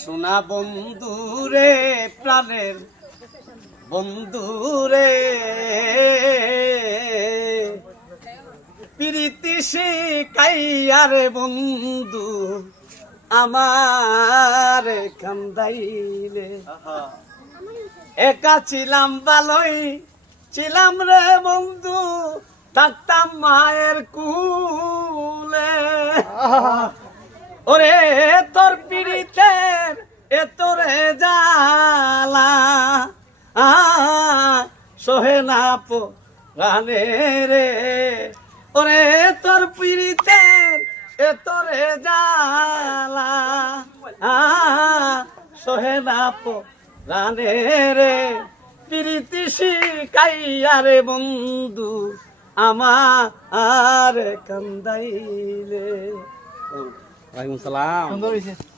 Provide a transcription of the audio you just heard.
সোনা বন্ধুরে প্রাণের বন্ধুরে প্রীতি শিখাইয়ারে বন্ধু আমার কান্দাইলে একা ছিলাম ভালোই ছিলাম রে বন্ধু থাকতাম মায়ের কুলে ওরে তোর পিড়িতের এতরে জ্বালা সহে না প্রাণে রে ওরে তোর পিড়িতের এতরে জ্বালা সহে না প্রাণে রে প্রীতি শিখাইয়া রে বন্ধু আমার কান্দাইলে। ওয়ালাইকুম সালাম।